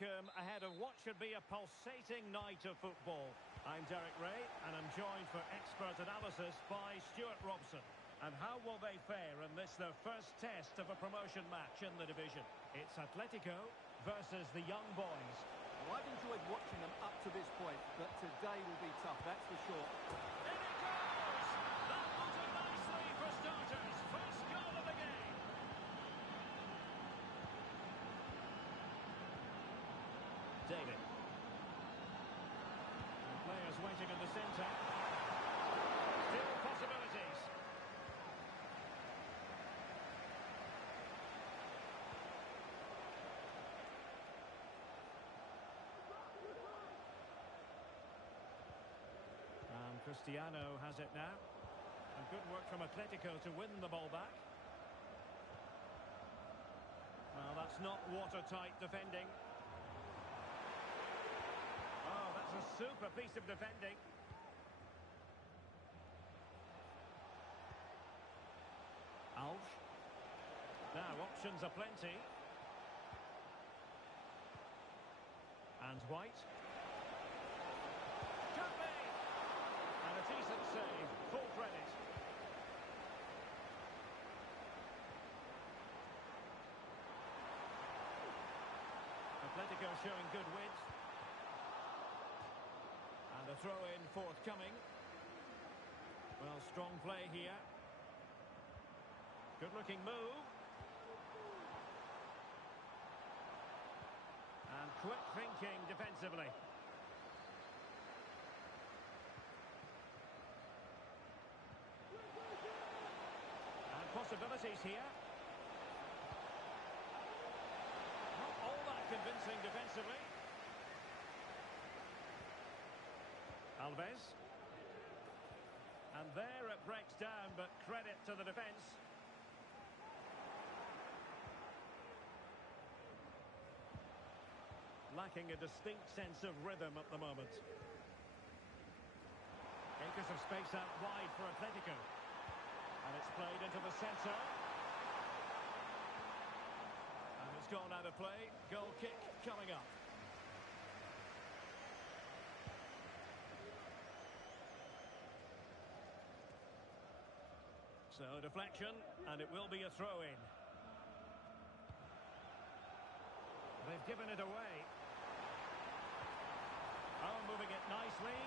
welcome ahead of what should be a pulsating night of football. I'm Derek Ray, and I'm joined for expert analysis by Stuart Robson. And how will they fare in this, their first test of a promotion match in the division? It's Atletico versus the Young Boys. Well, I've enjoyed watching them up to this point, but today will be tough, that's for sure. In it goes! That was a nice lead for starters. First goal of the game. David. The players waiting in the centre. Still possibilities. And Cristiano has it now. And good work from Atletico to win the ball back. Well, that's not watertight defending. Oh, that's a super piece of defending. Alves. Now, options are plenty. And White. Could be! And a decent save, full credit. Atletico showing good width. And a throw-in forthcoming. Well, strong play here. Good-looking move. And quick thinking defensively. Possibilities here. Not all that convincing defensively. Alves. And there it breaks down, but credit to the defence. Lacking a distinct sense of rhythm at the moment. Acres of space out wide for Atletico. And it's played into the centre. And it's gone out of play. Goal kick coming up. So deflection, and it will be a throw-in. They've given it away. Oh, moving it nicely.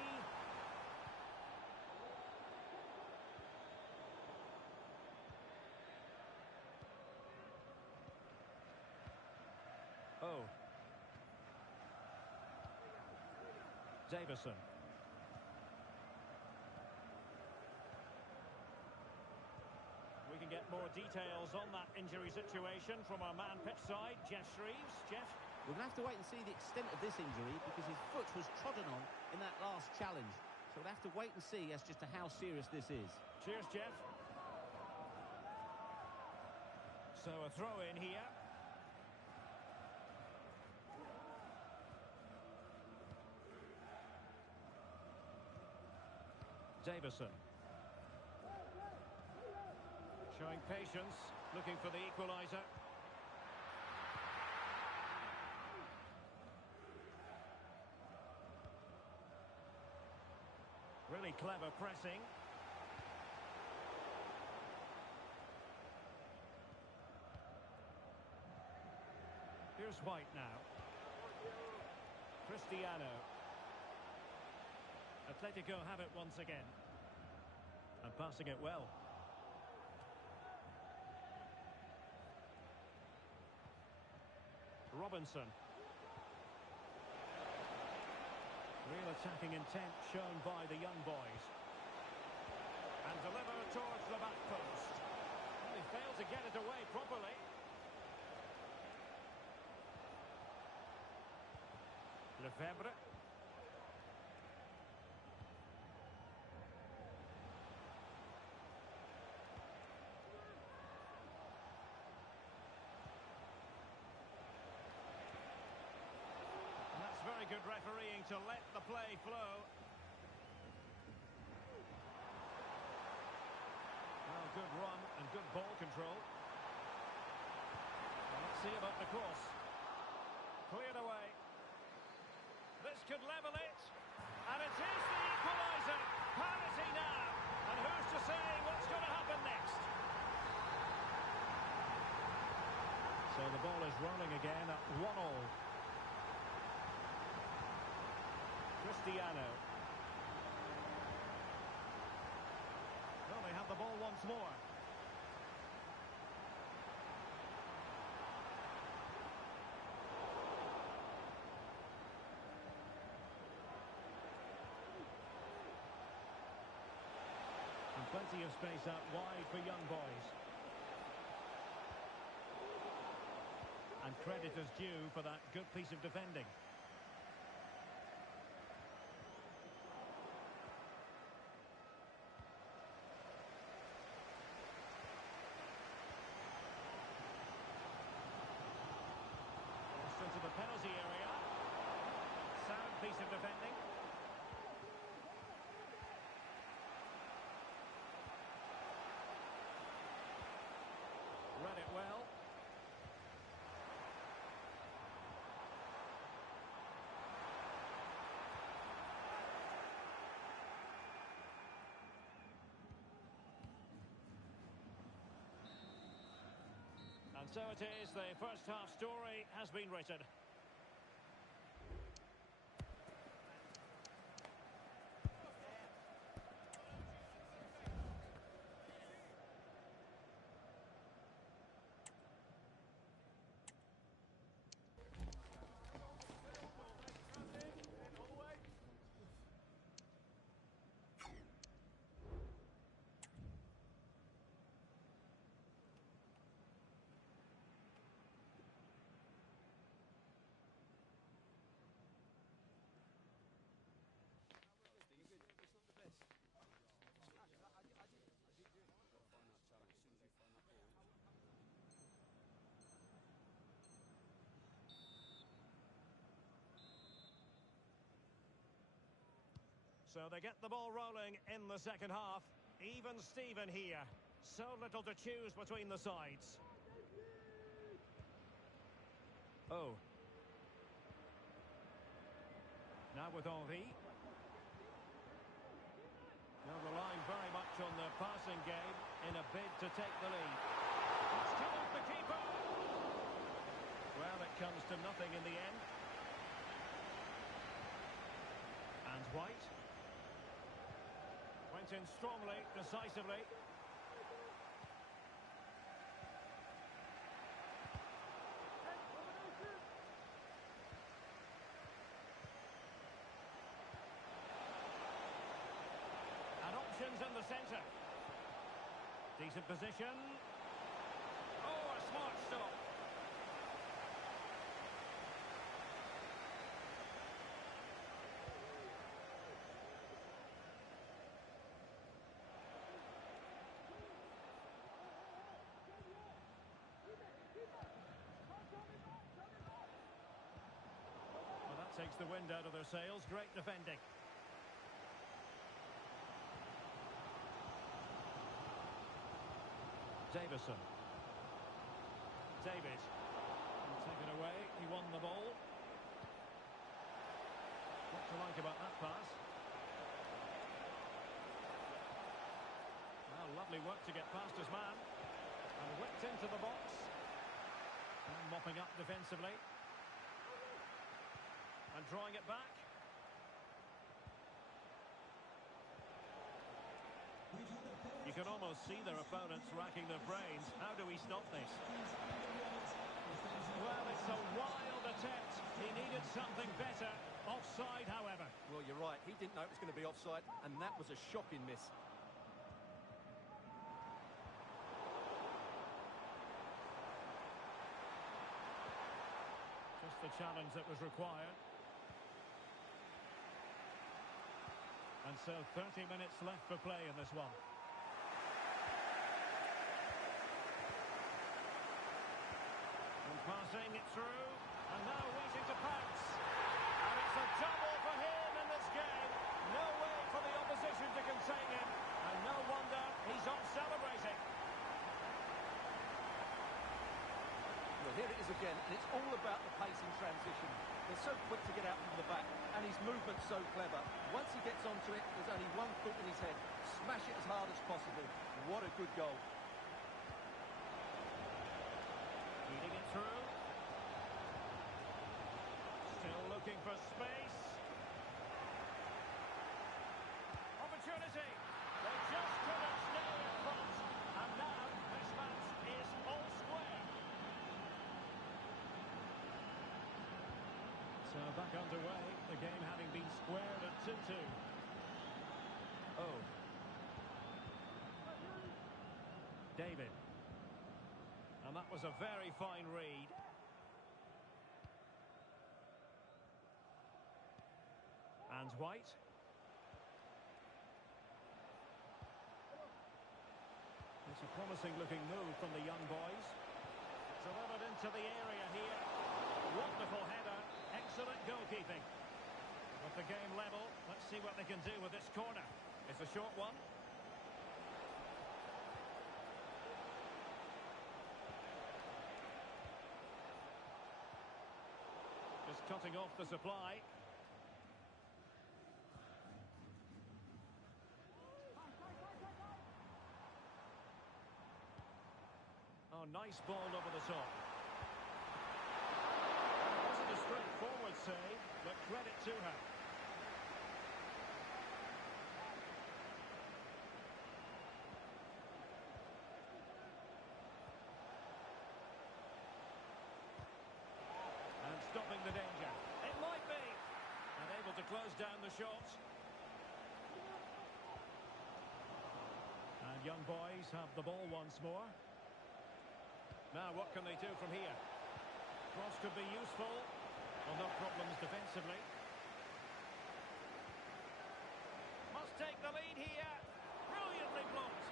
Oh. Davison. We can get more details on that injury situation from our man pitch side, Jeff Shreves. Jeff? We're going to have to wait and see the extent of this injury because his foot was trodden on in that last challenge. So we'll have to wait and see as to how serious this is. Cheers, Jeff. So a throw in here. Davison. Showing patience, looking for the equaliser. Really clever pressing. Here's White now. Cristiano. Atletico have it once again. And passing it well. Robinson. Real attacking intent shown by the young boys. And deliver towards the back post. Well, he failed to get it away properly. Lefebvre. Very good refereeing to let the play flow. Well, good run and good ball control. Well, let's see about the cross. Cleared away. could level it. And it is the equaliser. Parity now. And who's to say what's going to happen next? So the ball is rolling again at 1-1. Cristiano. Well, they have the ball once more. And plenty of space out wide for young boys. And credit is due for that good piece of defending. Crossed into the penalty area. Sound piece of defending. Read it well. And so it is, the first half story has been written. So they get the ball rolling in the second half. Even Steven here. So little to choose between the sides. Oh. Now with Henry. Now relying very much on the passing game in a bid to take the lead. It's still off the keeper. Well, it comes to nothing in the end. And White. Went in strongly, decisively. And options in the centre. Decent position. Oh, a smart stop. Takes the wind out of their sails. Great defending. Davison. David. Taken away. He won the ball. What to like about that pass? Well, lovely work to get past his man. And whipped into the box. And mopping up defensively. And drawing it back. You can almost see their opponents racking their brains. How do we stop this? Well, it's a wild attempt. He needed something better. Offside, however. Well, you're right. He didn't know it was going to be offside, and that was a shocking miss. Just the challenge that was required. And so 30 minutes left for play in this one. And passing it through, and now waiting to pounce. And it's a double for him in this game. No way for the opposition to contain him. And no wonder he's off celebrating. Well, here it is again, and it's all about the pace in transition. They're so quick to get out from the back, and his movement's so clever. Once he gets onto it, there's only one thought in his head: smash it as hard as possible. What a good goal. Feeding it through. Still looking for space. Opportunity. They just couldn't stay in front. And now this match is all square. So back underway, the game having been squared at 2-2. Oh. David. And that was a very fine read. And White. It's a promising looking move from the young boys. Delivered into the area here. Wonderful header. Excellent goalkeeping. With the game level, let's see what they can do with this corner. It's a short one. Just cutting off the supply. Oh, nice ball over the top. It wasn't a straightforward save, but credit to her. And stopping the danger. It might be. And able to close down the shot. And young boys have the ball once more. Now, what can they do from here? Cross could be useful. Well, no problems defensively. Must take the lead here. Brilliantly blocked.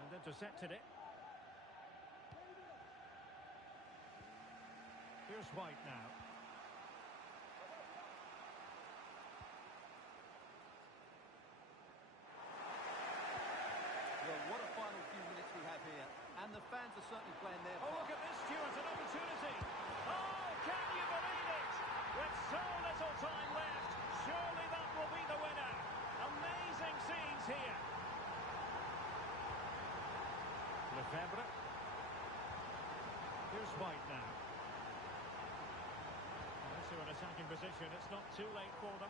And intercepted it. Here's White now. Well, what a final few minutes we have here. And the fans are certainly playing their Oh, part. look at this, Stuart, an opportunity. Oh, can you believe it? With so little time left, surely that will be the winner. Amazing scenes here. Lefebvre. Here's White now. Once they're in attacking position, it's not too late for them.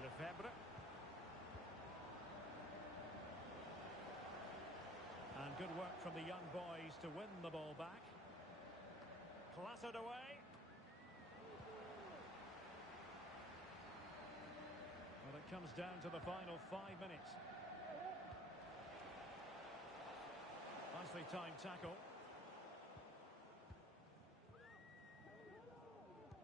Lefebvre. And good work from the young boys to win the ball back. Clattered away. Well, it comes down to the final 5 minutes. Nicely timed tackle.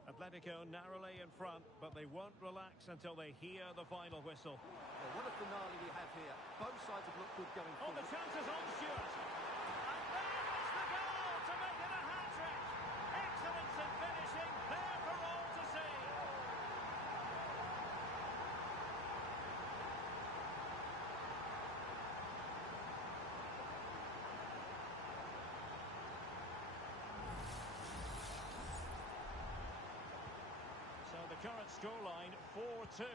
Atletico narrowly in front, but they won't relax until they hear the final whistle. Well, what a finale we have here. Both sides have looked good going Oh, forward. the chance is on, Stuart. And there is the goal to make it a hat-trick. Excellence in finishing, there for all to see. So the current scoreline, 4-2.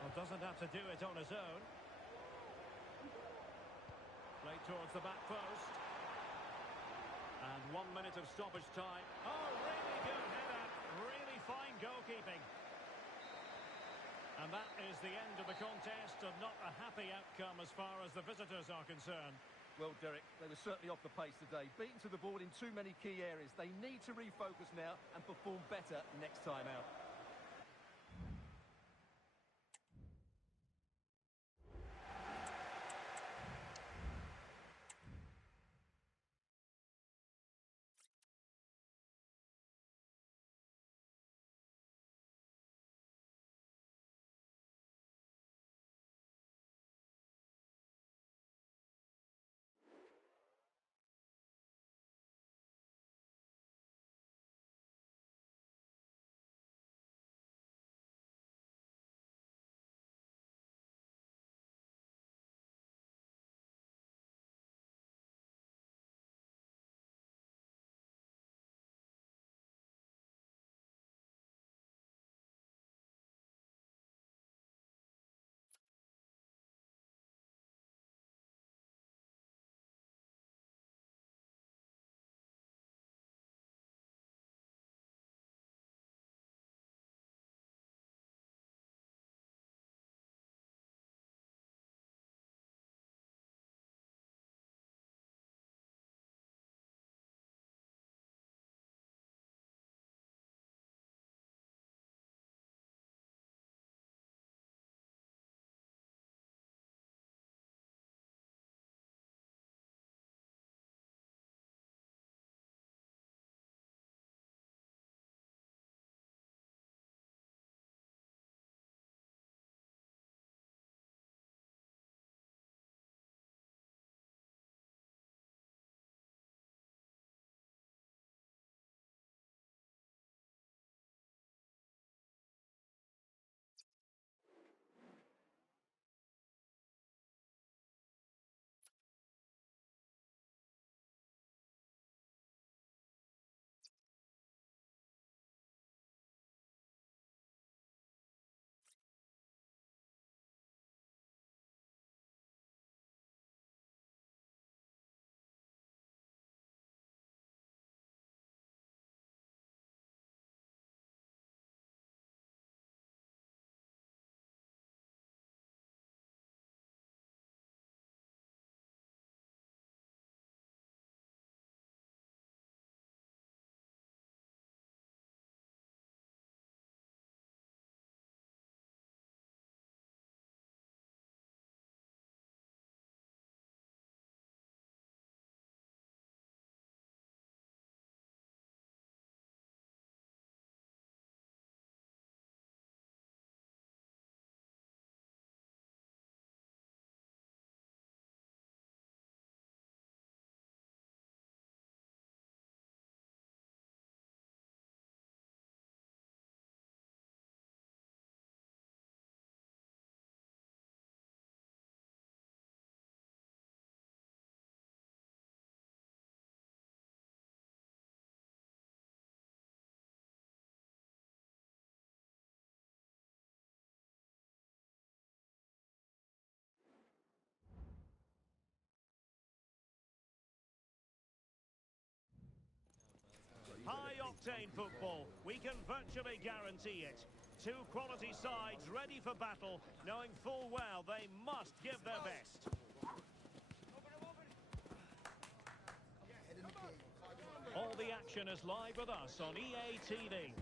Well, doesn't have to do it on his own. Played towards the back post. And 1 minute of stoppage time. Oh, really good header. Really fine goalkeeping. And that is the end of the contest, and not a happy outcome as far as the visitors are concerned. Well, Derek, they were certainly off the pace today. Beaten to the ball in too many key areas. They need to refocus now and perform better next time out. high-octane football. We can virtually guarantee it. Two quality sides ready for battle, knowing full well they must give their best. All the action is live with us on EA TV.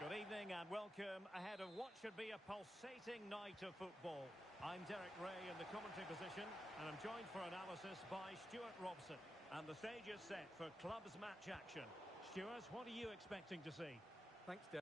Good evening and welcome ahead of what should be a pulsating night of football. I'm Derek Ray in the commentary position, and I'm joined for analysis by Stuart Robson. And the stage is set for clubs match action. Stuart, what are you expecting to see? Thanks, Derek.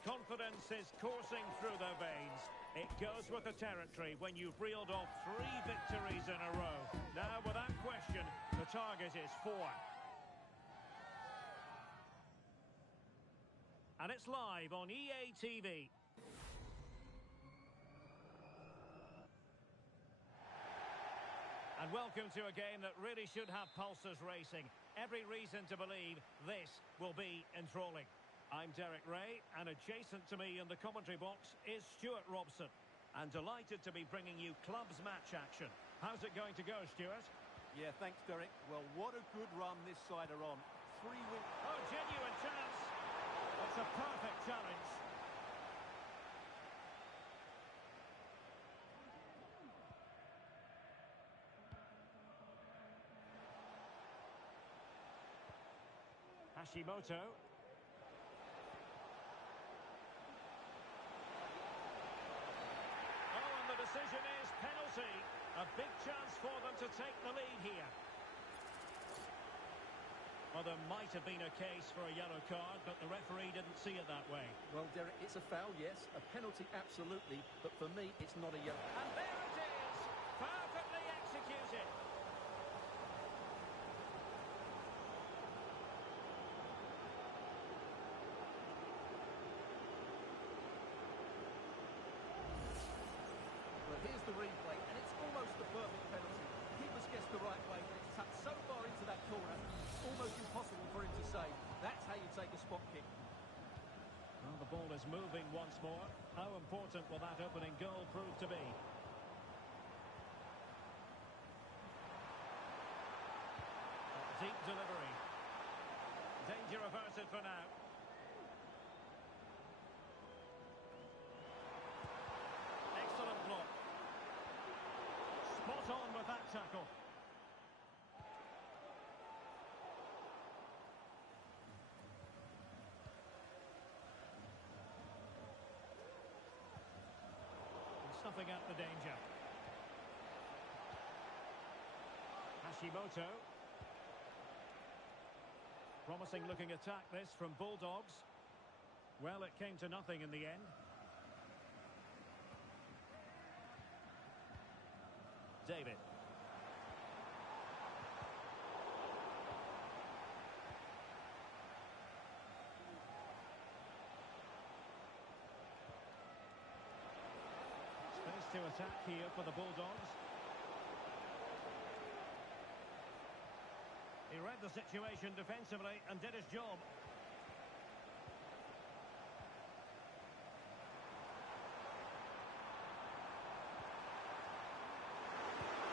Confidence is coursing through their veins. It goes with the territory when you've reeled off 3 victories in a row. Now, without question, the target is 4. And it's live on EA TV. And welcome to a game that really should have pulses racing. Every reason to believe this will be enthralling. I'm Derek Ray, and adjacent to me in the commentary box is Stuart Robson. And delighted to be bringing you clubs match action. How's it going to go, Stuart? Yeah, thanks, Derek. Well, what a good run this side are on. 3 wins. Oh, genuine chance. It's a perfect challenge. Hashimoto. The decision is penalty. A big chance for them to take the lead here. Well, there might have been a case for a yellow card, but the referee didn't see it that way. Well, Derek, it's a foul, yes. A penalty, absolutely. But for me, it's not a yellow. And there it is! Perfectly executed. Here's the replay, and it's almost the perfect penalty. Keeper's guessed the right way, but it's tucked so far into that corner, it's almost impossible for him to save. That's how you take a spot kick. Well, the ball is moving once more. How important will that opening goal prove to be? Deep delivery. Danger averted for now. snuffing out the danger. Hashimoto. Promising looking attack this from Bulldogs. Well, it came to nothing in the end. David. Space to attack here for the Bulldogs. He read the situation defensively and did his job.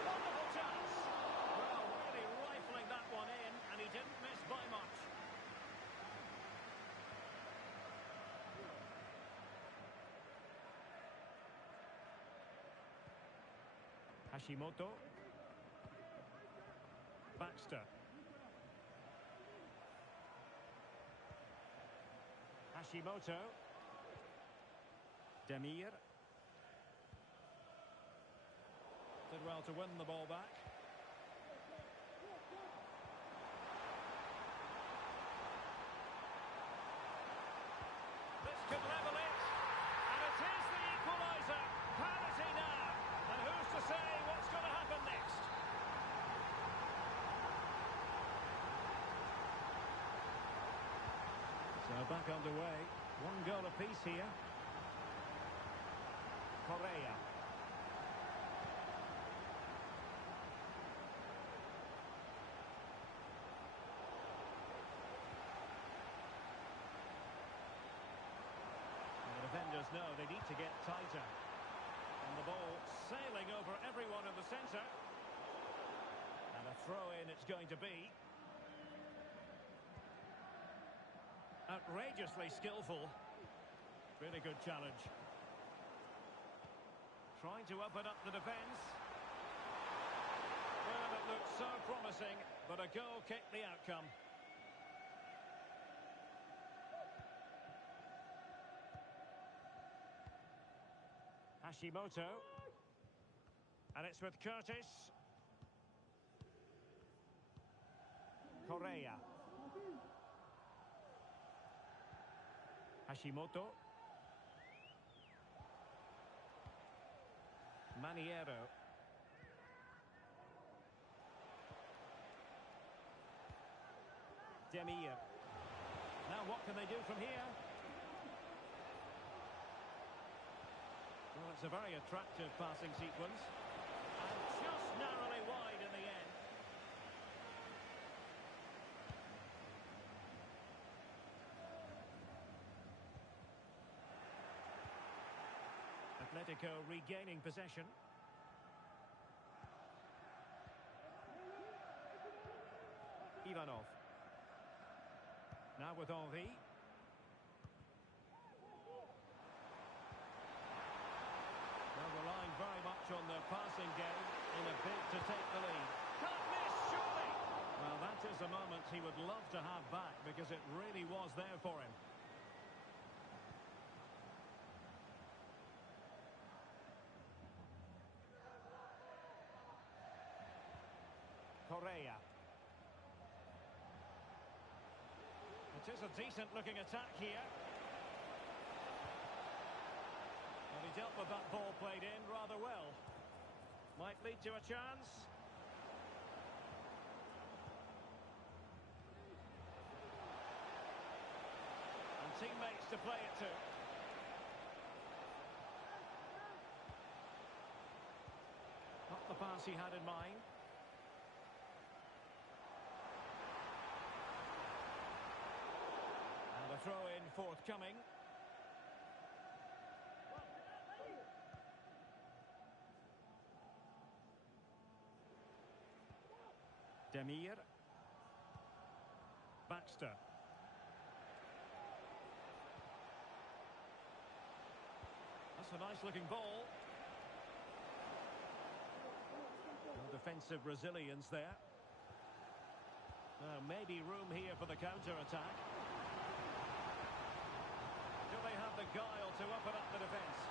Wonderful chance. Well, really rifling that one in, and he didn't miss by much. Hashimoto. Baxter. Hashimoto. Demir. Did well to win the ball back. This could level it. And it is the equaliser. Parity now. And who's to say what's going to happen next? So back underway. One goal apiece here. Correa. And the defenders know they need to get tighter. And the ball sailing over everyone in the centre. And a throw-in it's going to be. Outrageously skillful. Really good challenge. Trying to open up the defence. Well, it looked so promising, but a goal kicked the outcome. Hashimoto. And it's with Curtis. Correa. Hashimoto. Maniero. Demir. Now what can they do from here? Well, it's a very attractive passing sequence. And just narrowly wide in the end. Atletico regaining possession. Ivanov. Now with Henry. Well, relying very much on their passing game in a bid to take the lead. Can't miss, surely! Well, that is a moment he would love to have back because it really was there for him. Correa. It is a decent-looking attack here. And he dealt with that ball played in rather well. Might lead to a chance. And teammates to play it to. Not the pass he had in mind. And a throw-in forthcoming. Demir. Baxter. That's a nice-looking ball. No defensive resilience there. Maybe room here for the counter-attack. Do they have the guile to open up the defence?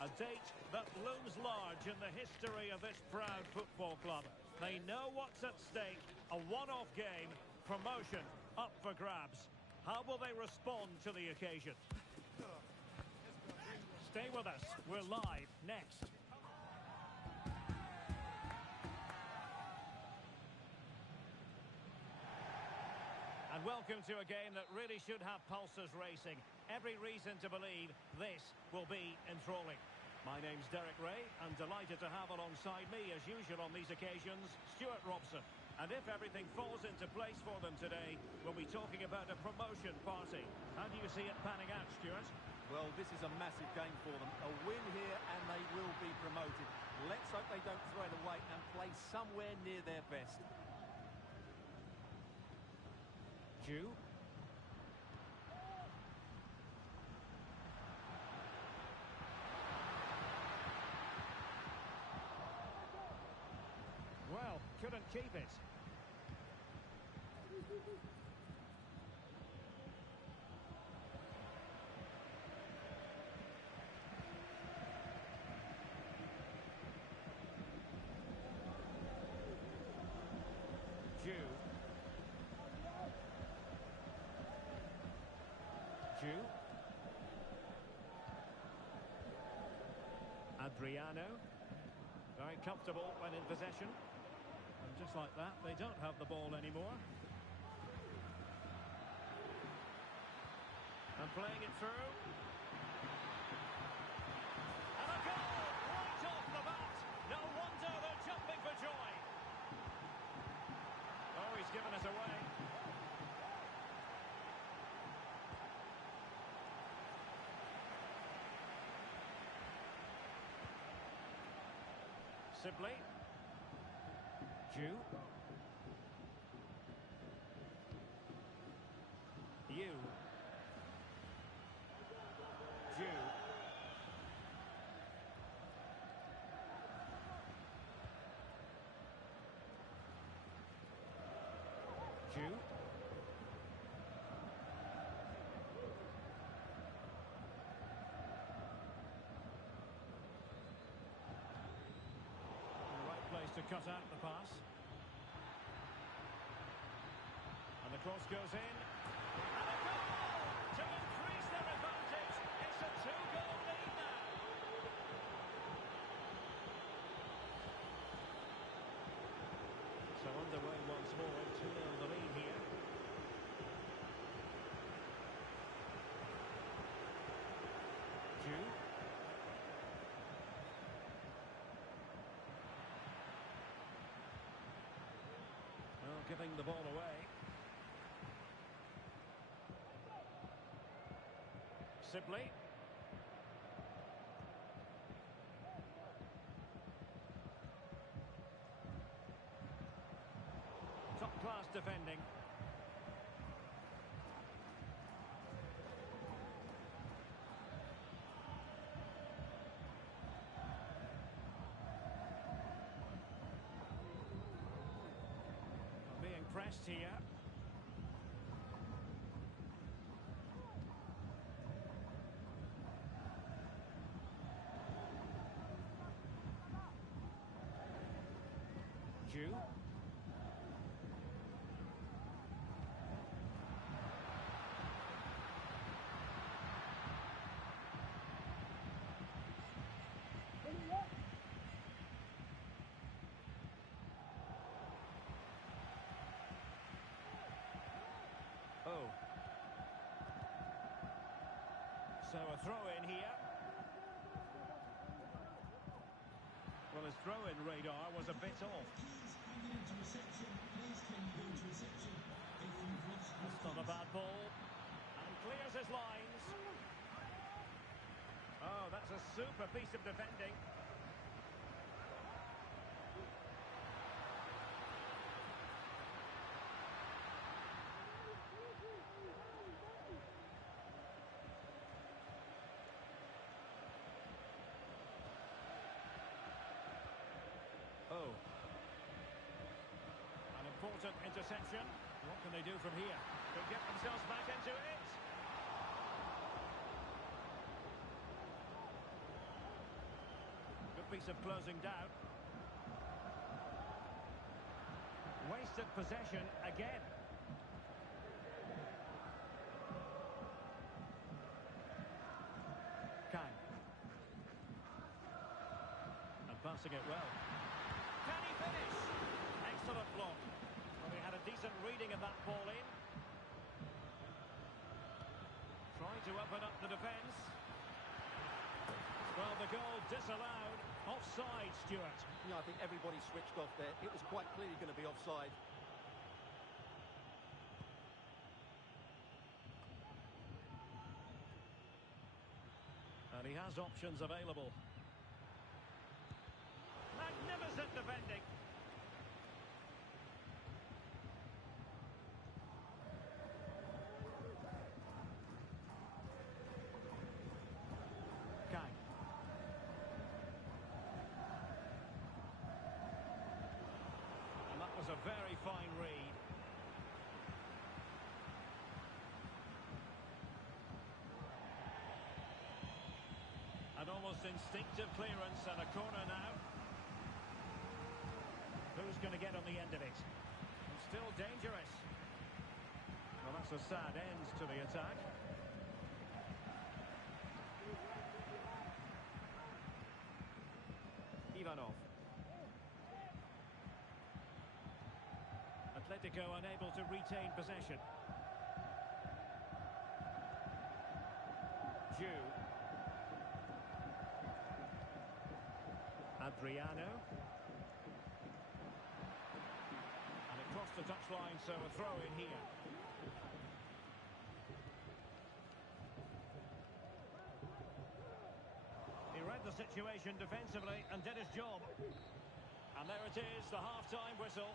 A date that looms large in the history of this proud football club. They know what's at stake. A one-off game. Promotion up for grabs. How will they respond to the occasion? Stay with us. We're live next. And welcome to a game that really should have pulses racing. Every reason to believe this will be enthralling. My name's Derek Ray. I'm delighted to have alongside me, as usual on these occasions, Stuart Robson. And if everything falls into place for them today, we'll be talking about a promotion party. How do you see it panning out, Stuart? Well, this is a massive game for them. A win here and they will be promoted. Let's hope they don't throw it away and play somewhere near their best. Jew. Well, couldn't keep it. Jew. Adriano. Very comfortable when in possession. And just like that, they don't have the ball anymore. And playing it through. And a goal right off the bat. No wonder they're jumping for joy. Oh, he's given us away. Sibley. Jew. You. Jew. Jew. To cut out the pass. And the cross goes in. And a goal to increase their advantage. It's a two-goal lead now. So underway once more. 2-0 the lead here. Jew. Giving the ball away. Sibley. Top class defending. Pressed here. Jew. So a throw-in here. Well, his throw-in radar was a bit off. That's not a bad ball. And clears his lines. Oh, that's a super piece of defending. Oh. An important interception. What can they do from here? Could get themselves back into it. piece of closing down. Wasted possession again. Kang. And passing it well. Can he finish? Excellent block. Well, he had a decent reading of that ball in. Trying to open up the defence. Well, the goal disallowed. Offside, Stuart. Yeah, I think everybody switched off there. It was quite clearly going to be offside. And he has options available. Magnificent defending. Kang. And that was a very fine read. An almost instinctive clearance and a corner now. Who's going to get on the end of it? And still dangerous. Well, that's a sad end to the attack. Ivanov. Atletico unable to retain possession. Jew. Adriano. And it crossed the touchline, so a throw in here. He read the situation defensively and did his job. And there it is, the half-time whistle.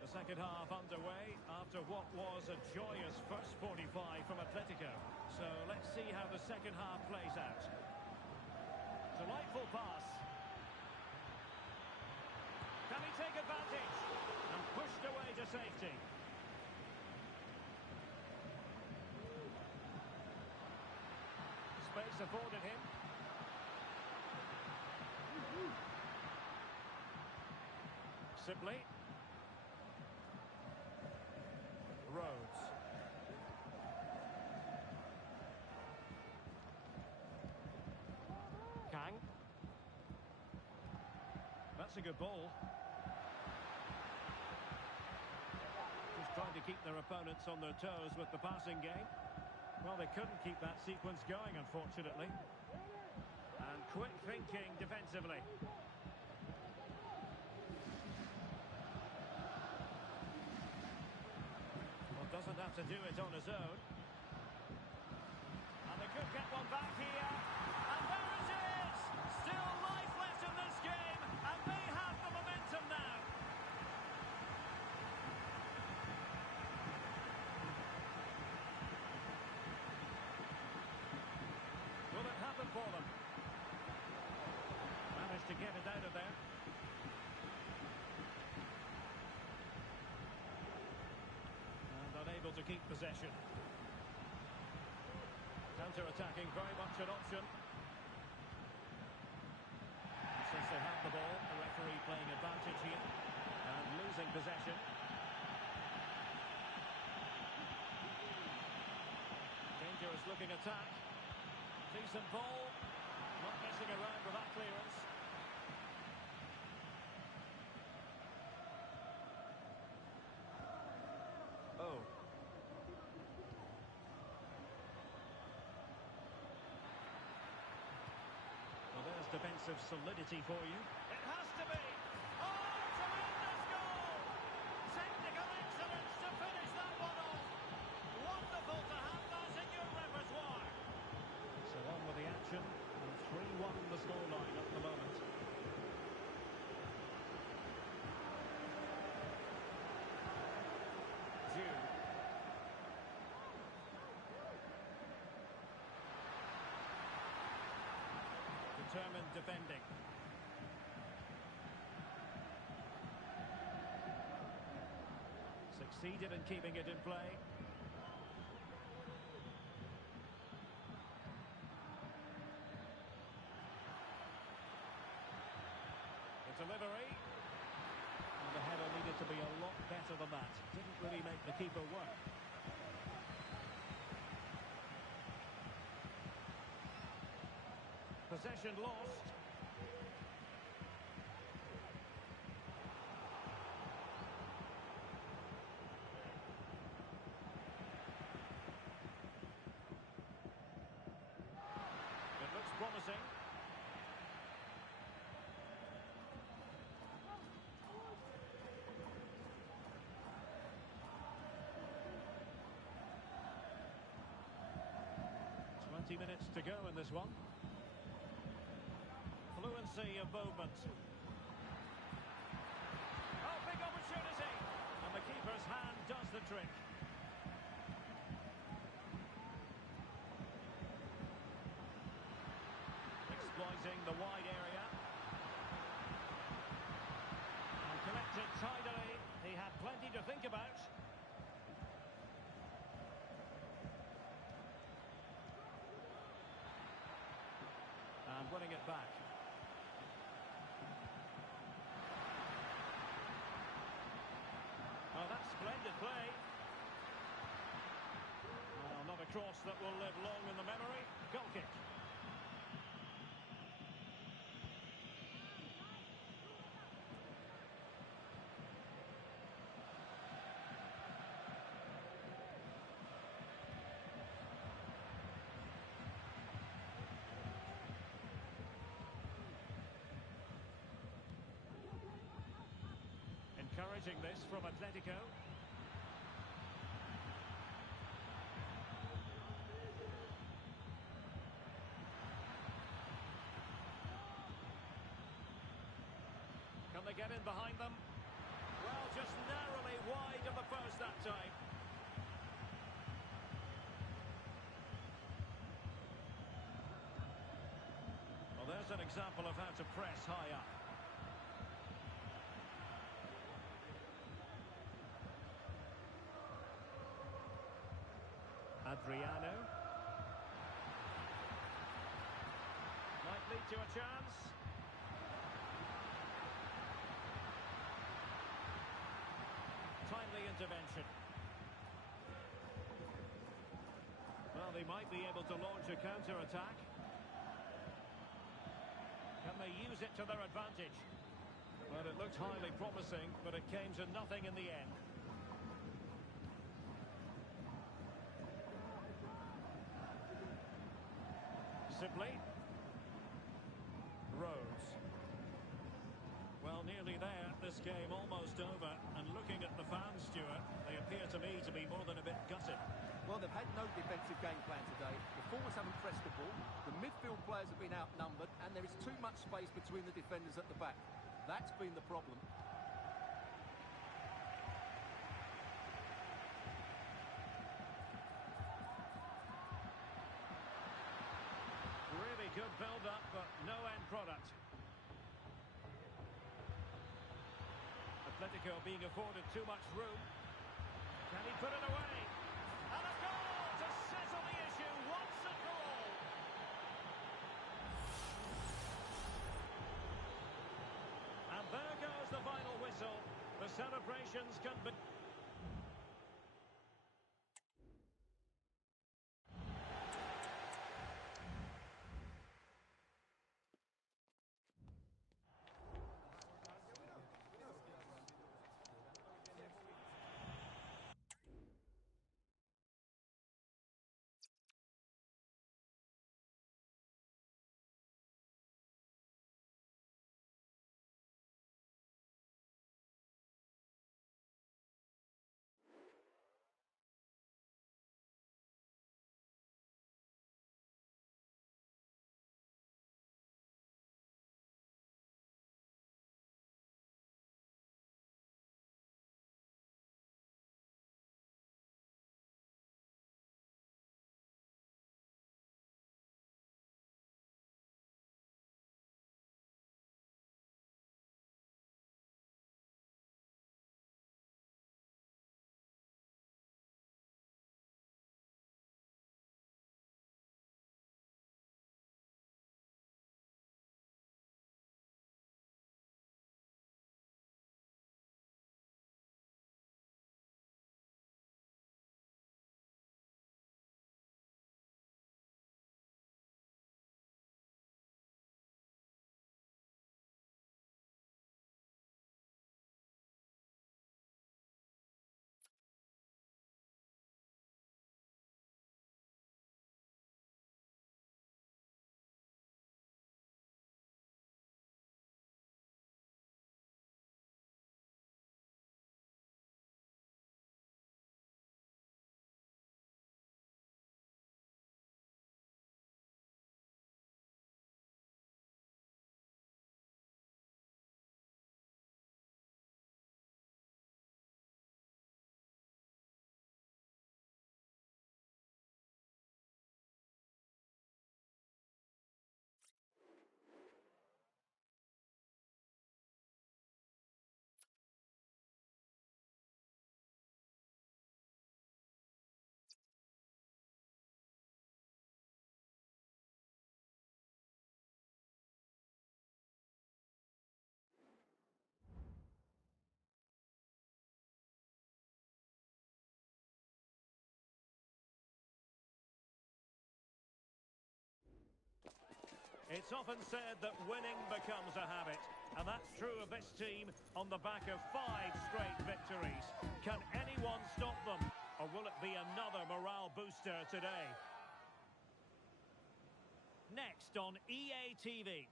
The second half underway after what was a joyous first 45 from Atletico. So let's see how the second half plays out. Delightful pass. Can he take advantage? And pushed away to safety. Space afforded him. Sibley. Rhodes. Kang. That's a good ball. Just trying to keep their opponents on their toes with the passing game. Well, they couldn't keep that sequence going, unfortunately. And quick thinking defensively. Doesn't have to do it on his own. And they could get one back here. And there it is! Still life left in this game, and they have the momentum now. Will it happen for them? Managed to get it out of there. To keep possession. Counter-attacking, very much an option. And since they have the ball, the referee playing advantage here and losing possession. Dangerous looking attack. Decent ball. Not messing around with that clearance. defensive solidity for you. It has to be. Oh, tremendous goal! Technical excellence to finish that one off. Wonderful to have that in your repertoire. So on with the action, and 3-1 the scoreline at the moment. Jude. Determined defending. Succeeded in keeping it in play. The delivery. And the header needed to be a lot better than that. Didn't really make the keeper work. Possession lost. It looks promising. Minutes to go in this one. Fluency of movement. Oh, big opportunity! And the keeper's hand does the trick. Exploiting the wide area. And collected tidily. He had plenty to think about. And winning it back. Oh, that's splendid play. Well, not a cross that will live long in the memory. Goal kick. Encouraging this from Atletico. Can they get in behind them? Well, just narrowly wide of the post that time. Well, there's an example of how to press high up. Adriano. Might lead to a chance. Timely intervention. Well, they might be able to launch a counter-attack. Can they use it to their advantage? Well, it looked highly promising, but it came to nothing in the end. Simply. Rose. Well, nearly there. This game almost over. And looking at the fans, Stuart, they appear to me to be more than a bit gutted. Well, they've had no defensive game plan today. The forwards haven't pressed the ball. The midfield players have been outnumbered. And there is too much space between the defenders at the back. That's been the problem. Good build-up, but no end product. Atletico being afforded too much room. Can he put it away? And a goal to settle the issue once and for all. And there goes the final whistle. The celebrations can be... It's often said that winning becomes a habit, and that's true of this team on the back of 5 straight victories. Can anyone stop them, or will it be another morale booster today? Next on EA TV.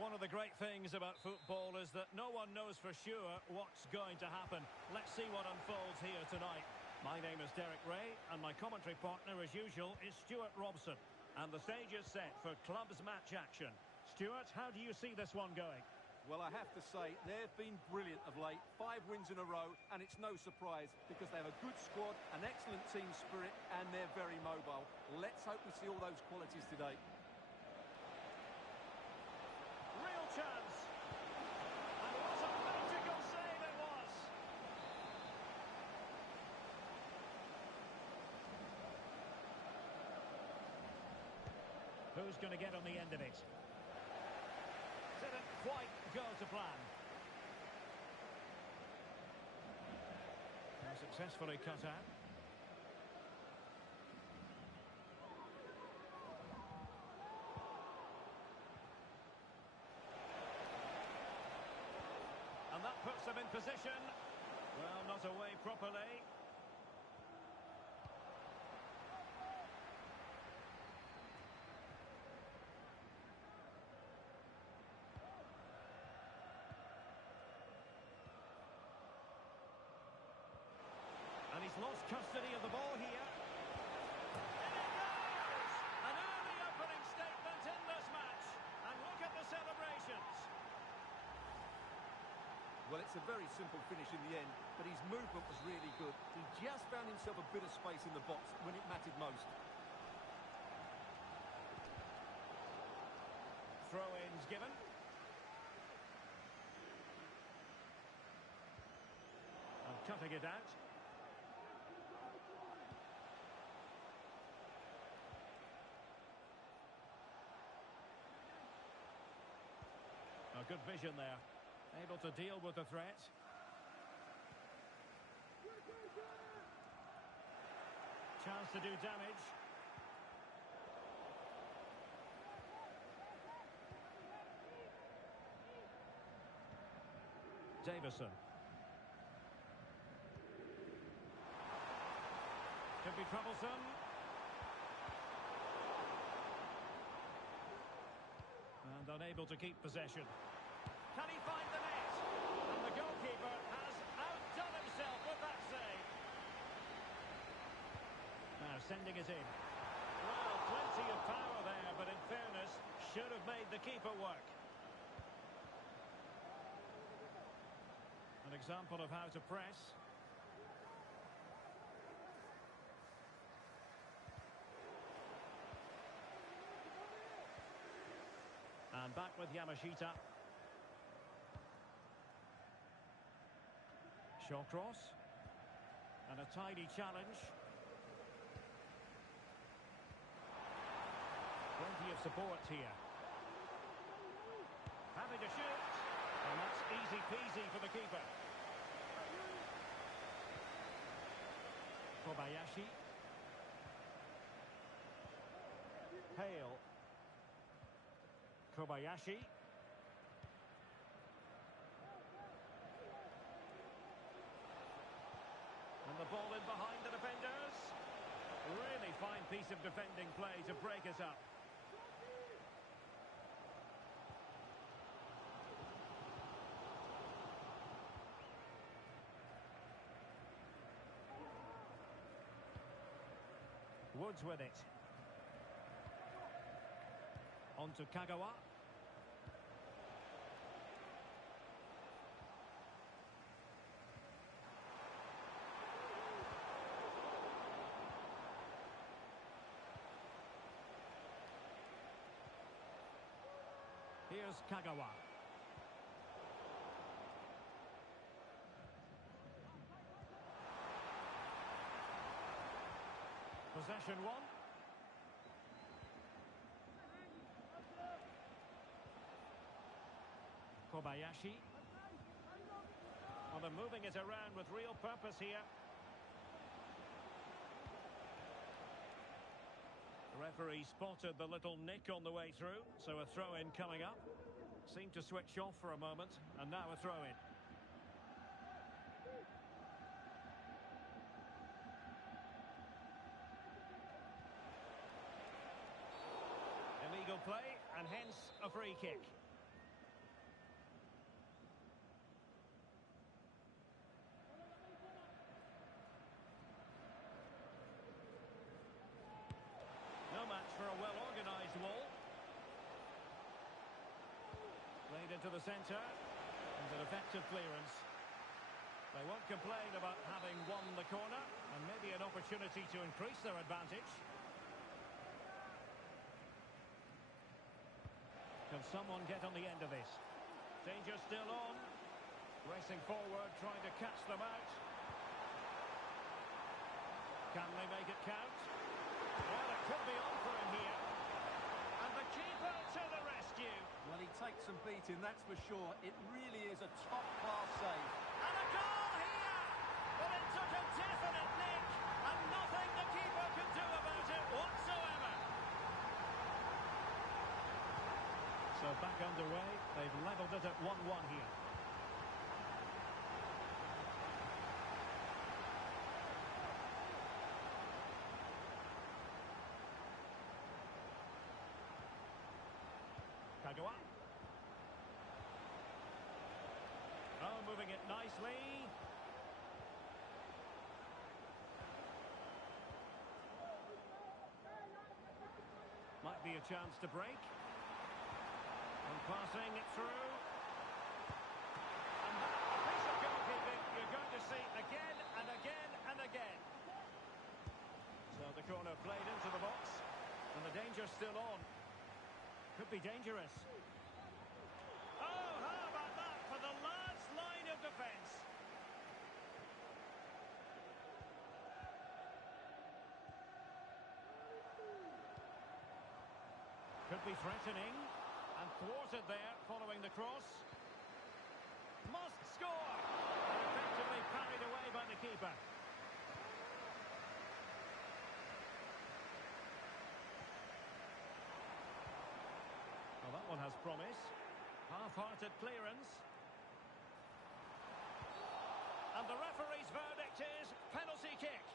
One of the great things about football is that no one knows for sure what's going to happen. Let's see what unfolds here tonight. My name is Derek Ray, and my commentary partner, as usual, is Stuart Robson. And the stage is set for clubs match action. Stuart, how do you see this one going? Well, I have to say, they've been brilliant of late. 5 wins in a row, and it's no surprise because they have a good squad, an excellent team spirit, and they're very mobile. Let's hope we see all those qualities today. Real chance. And what a magical save it was. Who's going to get on the end of it? Didn't quite go to plan. And successfully cut out. And that puts them in position. Well, not away properly. And he's lost custody of the ball here. And it goes! An early opening statement in this match. And look at the celebrations. Well, it's a very simple finish in the end, but his movement was really good. He just found himself a bit of space in the box when it mattered most. Throw-ins given. And cutting it out. A good vision there. Able to deal with the threat. Chance to do damage. Davison. Could be troublesome. And unable to keep possession. Can he find the net? And the goalkeeper has outdone himself with that save. Now sending it in. Well, plenty of power there, but in fairness, should have made the keeper work. An example of how to press. And back with Yamashita. Shawcross. And a tidy challenge. Plenty of support here. Having to shoot. And that's easy peasy for the keeper. Kobayashi. Hale. Kobayashi. And the ball in behind the defenders. Really fine piece of defending play to break us up. Woods with it. On to Kagawa. Here's Kagawa. Possession one. Kobayashi. Well, they're moving it around with real purpose here. referee spotted the little nick on the way through, so a throw-in coming up. Seemed to switch off for a moment, and now a throw-in. Illegal play, and hence a free kick. No match for a well-organised wall. Played into the centre, and an effective clearance. They won't complain about having won the corner, and maybe an opportunity to increase their advantage. Can someone get on the end of this? Danger still on. Racing forward, trying to catch them out. Can they make it count? Well, it could be on for him here. And the keeper to the rescue. Well, he takes some beating, that's for sure. It really is a top-class save. And a goal here! But it took a definite nick, and nothing the keeper can do about it whatsoever. So back underway, they've levelled it at 1-1 here. Kagawa. Oh, moving it nicely. Might be a chance to break. And passing it through. And that, a piece of goalkeeping you're going to see again and again and again. So the corner played into the box. And the danger's still on. Could be dangerous. Oh, how about that for the last line of defence? Could be threatening. And thwarted there following the cross. Must score! And effectively parried away by the keeper. Well, that one has promise. Half-hearted clearance. And the referee's verdict is penalty kick.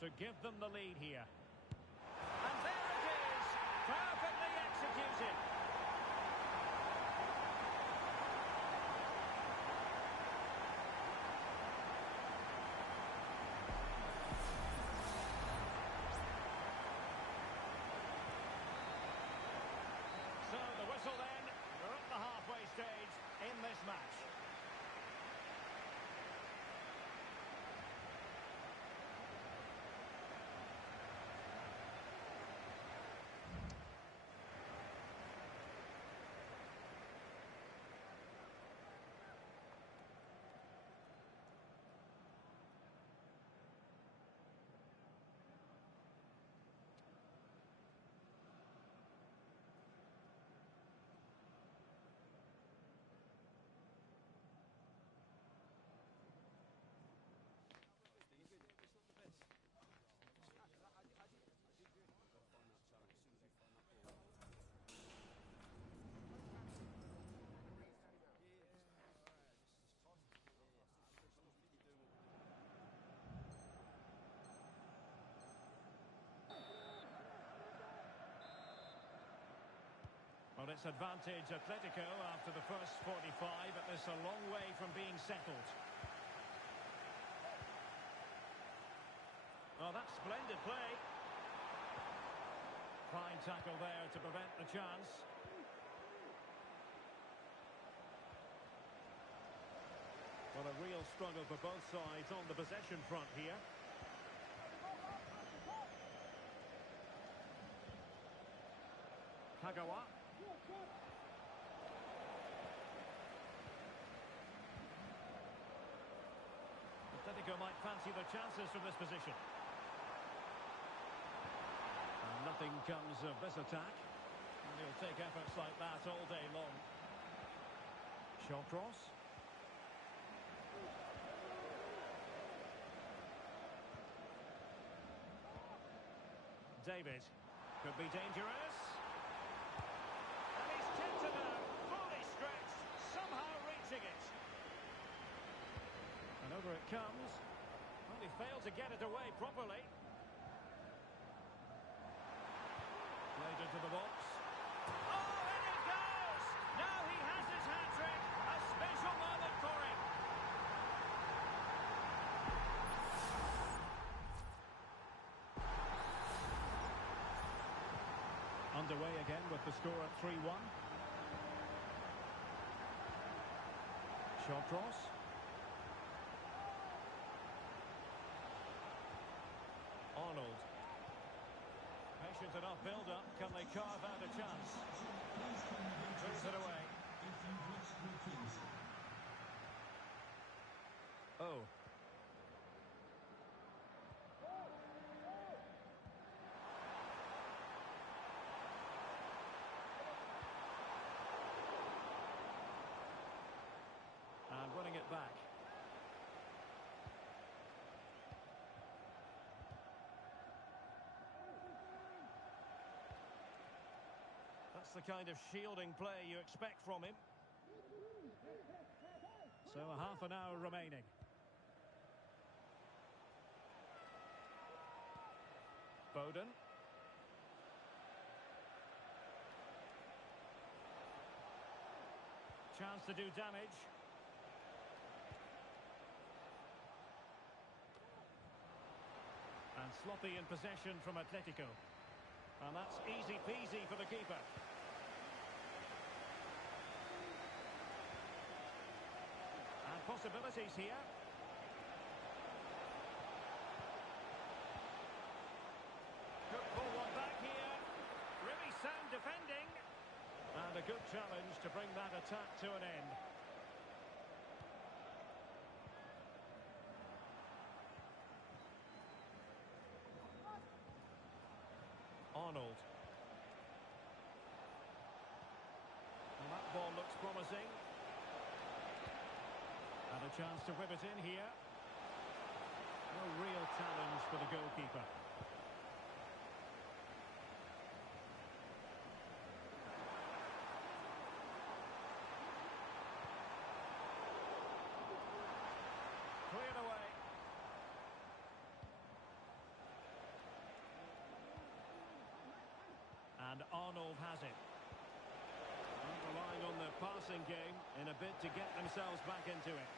To give them the lead here. And there it is! Perfectly executed. So the whistle then. We're at the halfway stage in this match. Well, it's advantage Atletico after the first 45, but it's a long way from being settled. Oh, that's splendid play. Fine tackle there to prevent the chance. Well, a real struggle for both sides on the possession front here. Kagawa. Atletico might fancy their chances from this position. And Nothing comes of this attack. And he'll take efforts like that all day long. Short cross. David. Could be dangerous. And he's kept it out. Fully stretched. Somehow reaching it. And over it comes. Well, he failed to get it away properly. Played into the box. Oh, and it goes! Now he has his hat-trick. A special moment for him. Underway again with the score at 3-1. Short cross. Arnold. Patient enough build-up. Can they carve out a chance? Puts it away. Oh. And winning it back. That's the kind of shielding play you expect from him. So a half an hour remaining. Foden. Chance to do damage. And sloppy in possession from Atletico. And that's easy peasy for the keeper. And possibilities here. Could pull one back here. Really sound defending. And a good challenge to bring that attack to an end. Arnold. And that ball looks promising. And a chance to whip it in here. No real challenge for the goalkeeper. Cleared away. And Arnold has it. Relying on the passing game in a bid to get themselves back into it.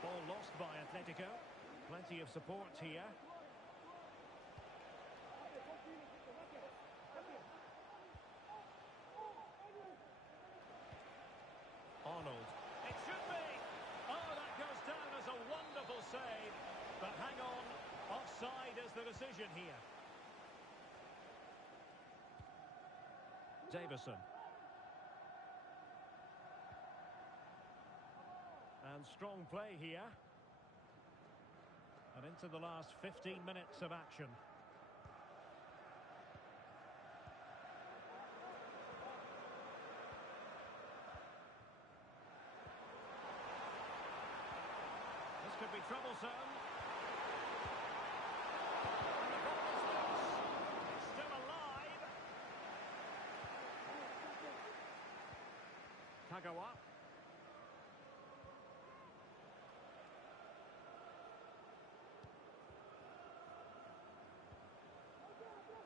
Ball lost by Atletico. Plenty of support here. Arnold. It should be! Oh, that goes down as a wonderful save. But hang on, offside is the decision here. Davison. And strong play here. And into the last 15 minutes of action. This could be troublesome. And the ball is loose. It's still alive. Kagawa.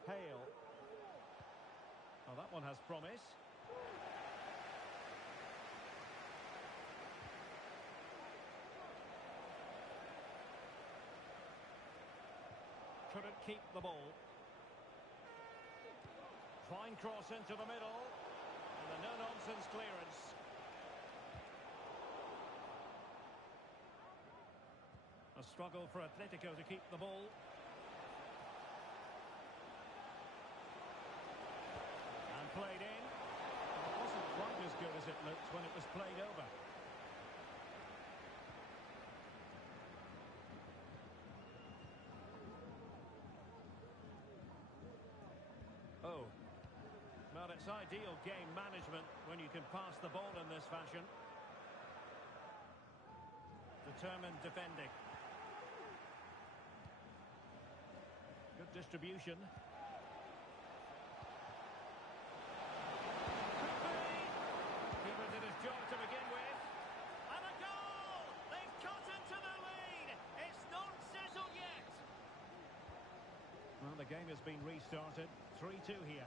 Hale. Oh, that one has promise. Couldn't keep the ball. Fine cross into the middle. And a no-nonsense clearance. A struggle for Atletico to keep the ball. Played in. It wasn't quite as good as it looked when it was played over. Well, it's ideal game management when you can pass the ball in this fashion. Determined defending. Good distribution. Could be. Keeper did his job to begin with. And a goal! They've cut into the lead. It's not settled yet. Well, the game has been restarted. 3-2 here.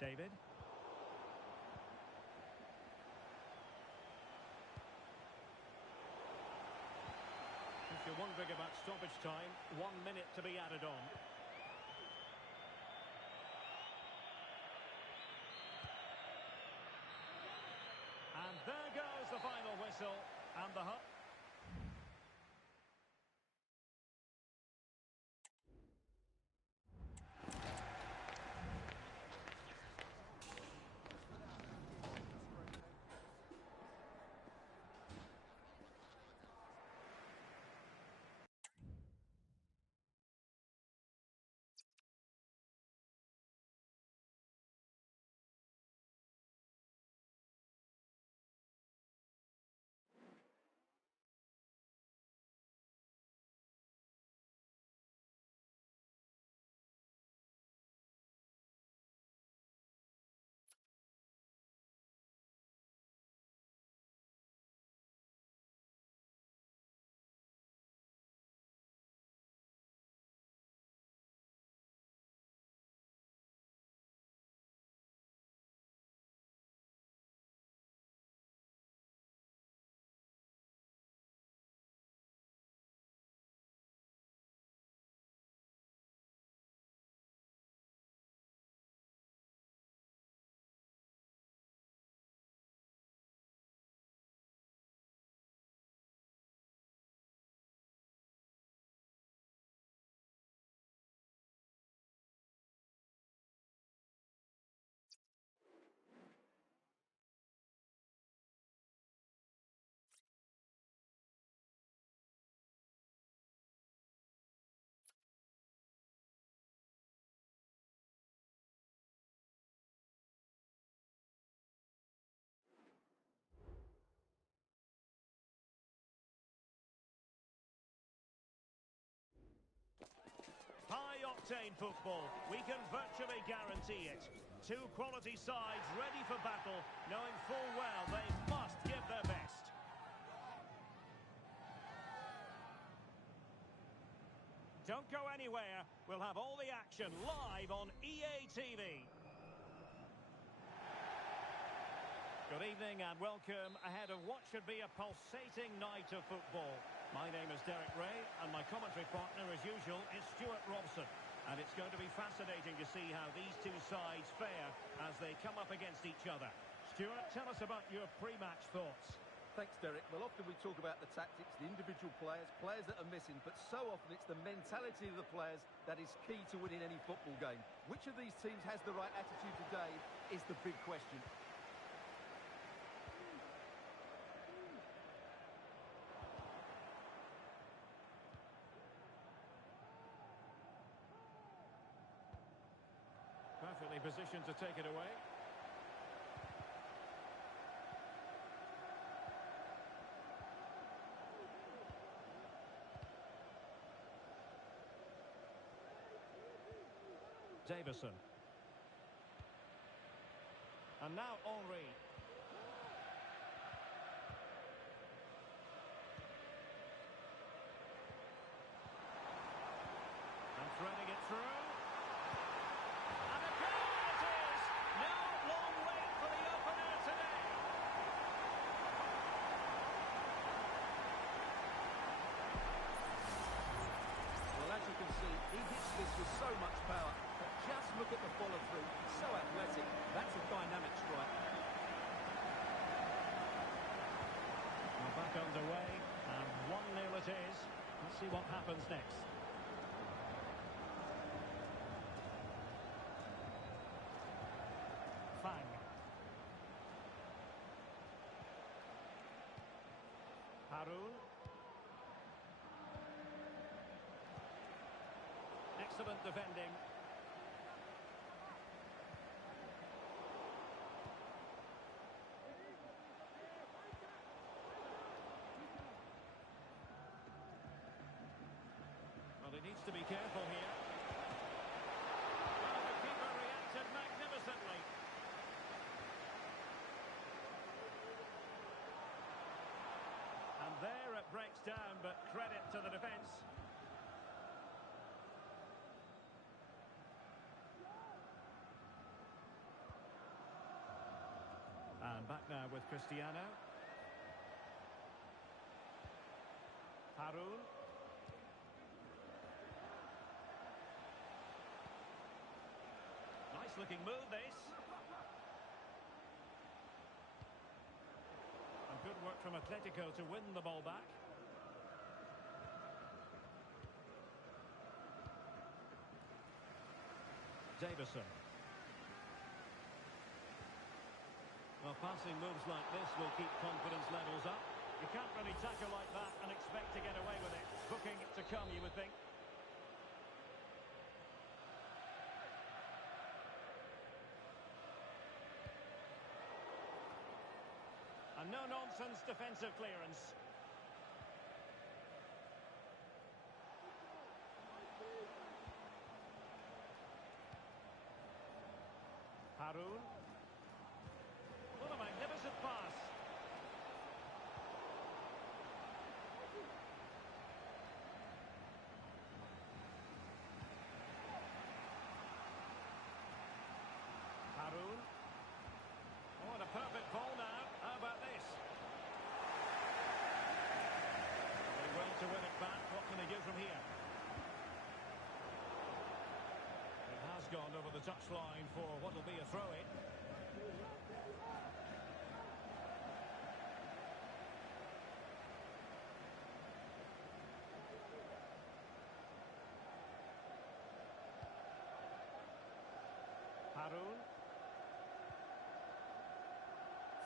David. If you're wondering about stoppage time, 1 minute to be added on. And there goes the final whistle. And the hut. High-octane football. We can virtually guarantee it. Two quality sides ready for battle, knowing full well they must give their best. Don't go anywhere. We'll have all the action live on EA TV. Good evening and welcome ahead of what should be a pulsating night of football. My name is Derek Ray and my commentary partner as usual is Stuart Robson. And it's going to be fascinating to see how these two sides fare as they come up against each other. Stuart, tell us about your pre-match thoughts. Thanks, Derek. Well, often we talk about the tactics, the individual players, players that are missing, but so often it's the mentality of the players that is key to winning any football game. Which of these teams has the right attitude today is the big question. Perfectly positioned to take it away. Davison. And now Henry. And threading it through. And a goal it is! No long wait for the opener today. Well, as you can see, he hits this with so much power. But just look at the follow-through. So athletic. That's a dynamic strike. We're back underway, and 1-0 it is. Let's see what happens next. Fang. Haroun. Excellent defending. he needs to be careful here. Well, the keeper reacted magnificently. And there it breaks down, but credit to the defence. And back now with Cristiano. Haroun. Nice looking move, this. And good work from Atletico to win the ball back. Davison. Well, passing moves like this will keep confidence levels up. You can't really tackle like that and expect to get away with it. Booking to come, you would think. A no-nonsense defensive clearance. Haroun. What a magnificent pass. Haroun. Oh, and a perfect ball now. How about this? They will to win it back. What can they do from here? It has gone over the touchline for what will be a throw-in. Haroun.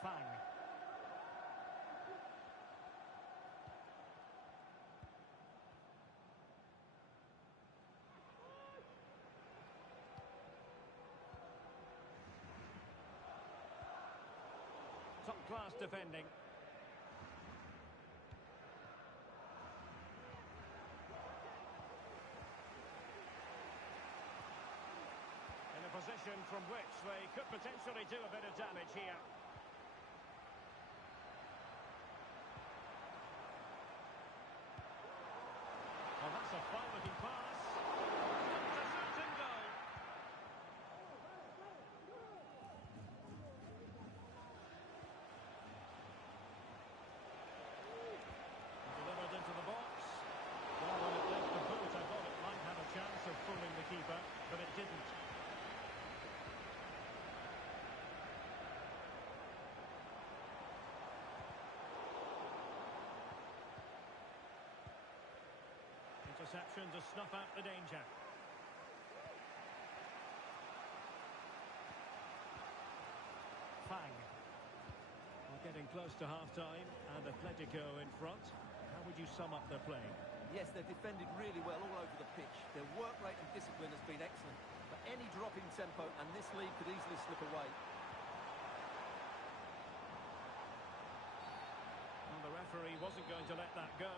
Fang. Top-class defending. In a position from which they could potentially do a bit of damage here. Well, that's a fine-looking pass. It's a certain goal. Delivered into the box. Well, when it left the boot, I thought it might have a chance of fooling the keeper, but it didn't. Interception to snuff out the danger. Fang. We're getting close to half-time, and Atletico in front. How would you sum up their play? Yes, they've defended really well all over the pitch. Their work rate and discipline has been excellent. But any drop in tempo, and this lead could easily slip away. Well, the referee wasn't going to let that go.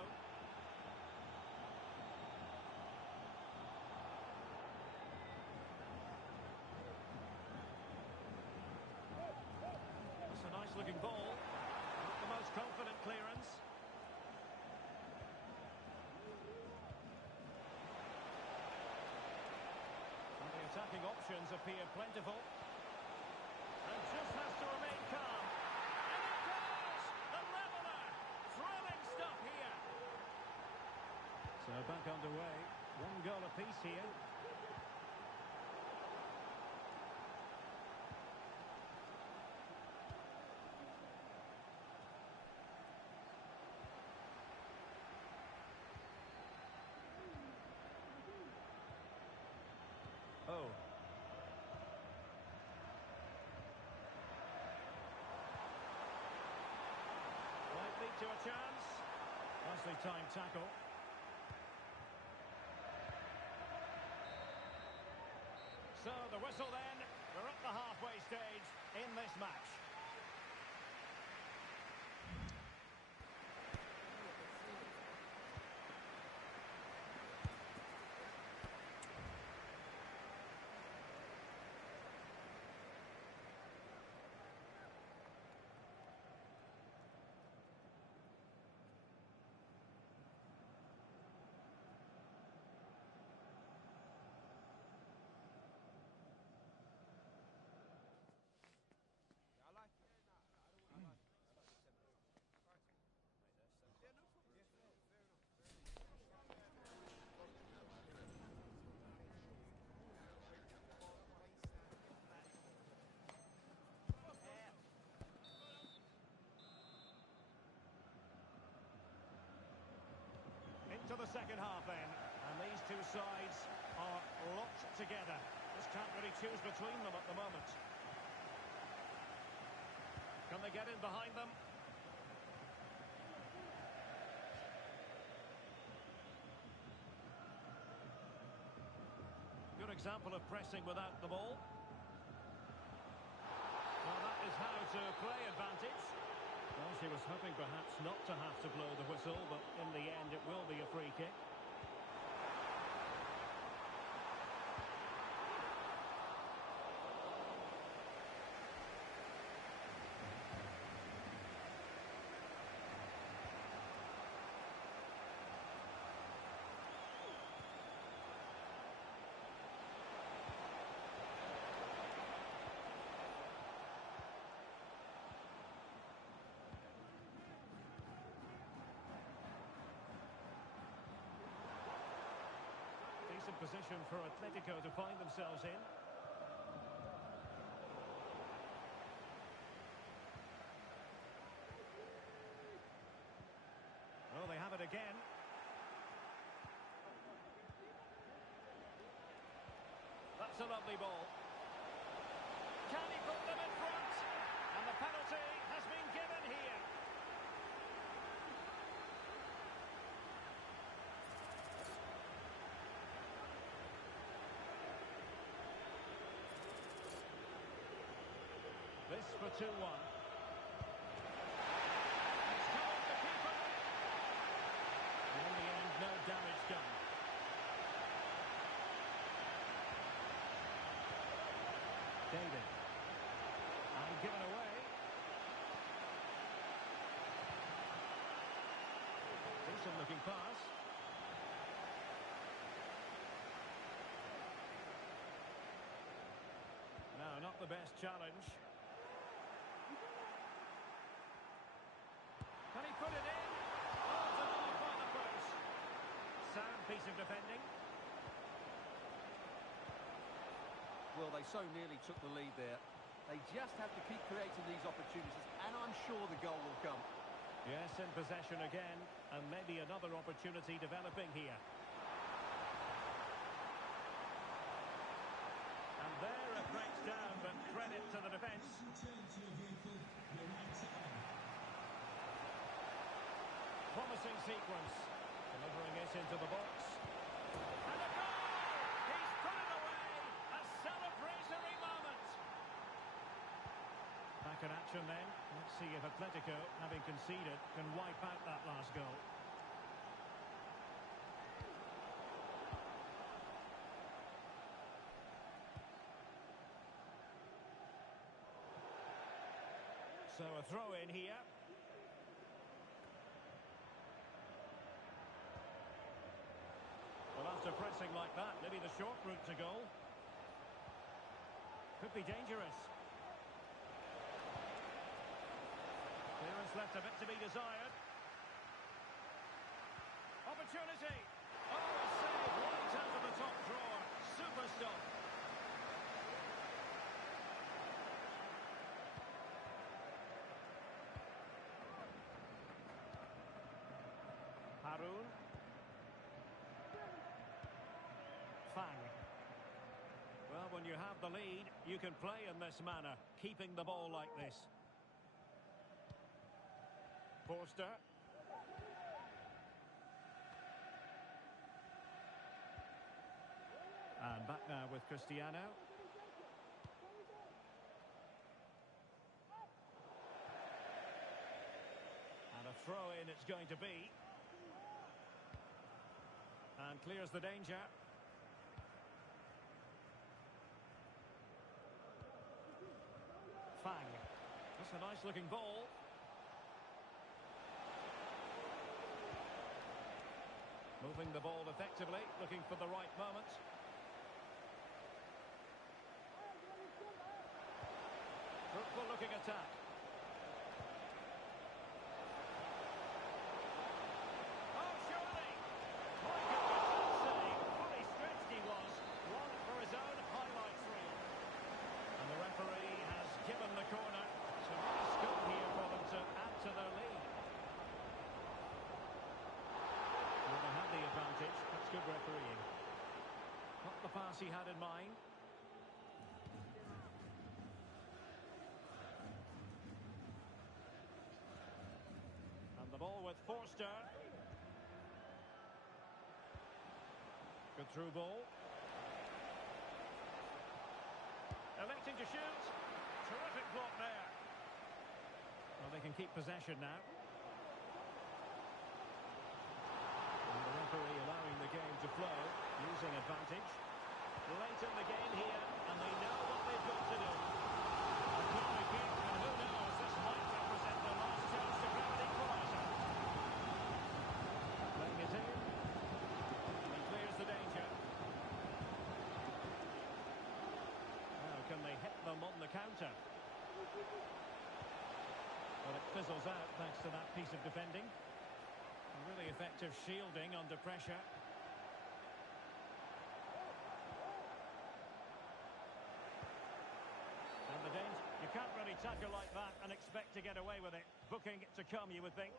That's a nice-looking ball. Not the most confident clearance. And the attacking options appear plentiful. And just has to remain calm. And it goes! The leveller! Thrilling stuff here. So back underway. One goal apiece here. Oh. Might lead to a chance. Nicely timed tackle. So the whistle then. We're at the halfway stage in this match. second half then, and these two sides are locked together. Just can't really choose between them at the moment. Can they get in behind them? Good example of pressing without the ball. Well, that is how to play advantage. Well, she was hoping perhaps not to have to blow the whistle, but in the end it will be a free kick. Decent position for Atletico to find themselves in. Oh, they have it again. That's a lovely ball. Can he put them in front? And the penalty has been given here. This for 2-1. It's come off the keeper. And in the end, no damage done. David. And given away. Decent looking pass. No, not the best challenge. Can he put it in? Oh, denied by the post. Sound piece of defending. Well, they so nearly took the lead there. They just have to keep creating these opportunities, and I'm sure the goal will come. Yes, in possession again, and maybe another opportunity developing here. And there it breaks down, but credit to the defence. Promising sequence. Delivering it into the box. And a goal! He's put it away! A celebratory moment! Back in action then. Let's see if Atletico, having conceded, can wipe out that last goal. So a throw in here. Well, after pressing like that, maybe the short route to goal. Could be dangerous. Clearance left a bit to be desired. Opportunity. Oh, a save right out of the top drawer. Super stop. Haroun. Fang. Well, when you have the lead, you can play in this manner, keeping the ball like this. Forster. And back now with Cristiano. And a throw-in it's going to be. And clears the danger. Fang. That's a nice-looking ball. Moving the ball effectively, looking for the right moment. Fruitful-looking attack. Oh, surely! My goodness, that save. Fully stretched he was. One for his own highlights reel. And the referee has given the corner. So nice scope here for them to add to their lead. Well, they have the advantage. pass he had in mind. And the ball with Forster. Good through ball. Electing to shoot. Terrific block there. Well, they can keep possession now. And the referee allowing the game to flow, using advantage. Late in the game here, and they know what they've got to do. A corner kick, and who knows, this might represent their last chance to grab an equaliser. Playing it in. And he clears the danger. Now, can they hit them on the counter? But it fizzles out thanks to that piece of defending. A really effective shielding under pressure. And the Danes, you can't really tackle like that and expect to get away with it. Booking to come, you would think.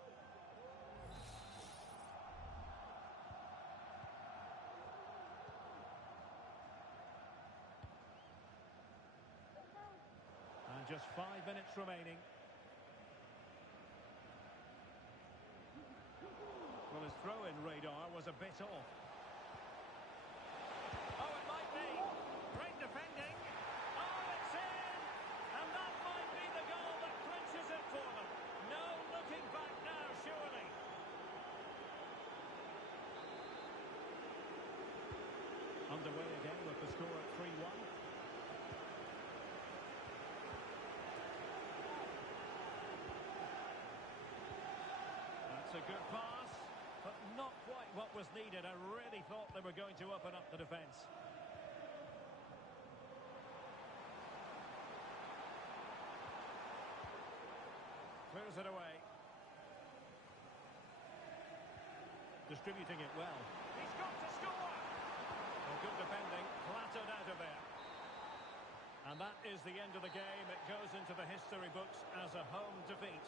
And just 5 minutes remaining. Well, his throw-in radar was a bit off. Oh, it might be. Great defending. Oh, it's in! And that might be the goal that clinches it for them. No looking back now, surely. Underway again with the score at 3-1. That's a good pass. But not quite what was needed. I really thought they were going to open up the defence. Clears it away. Distributing it well. He's got to score! Well, good defending. Flattered out of there. And that is the end of the game. It goes into the history books as a home defeat.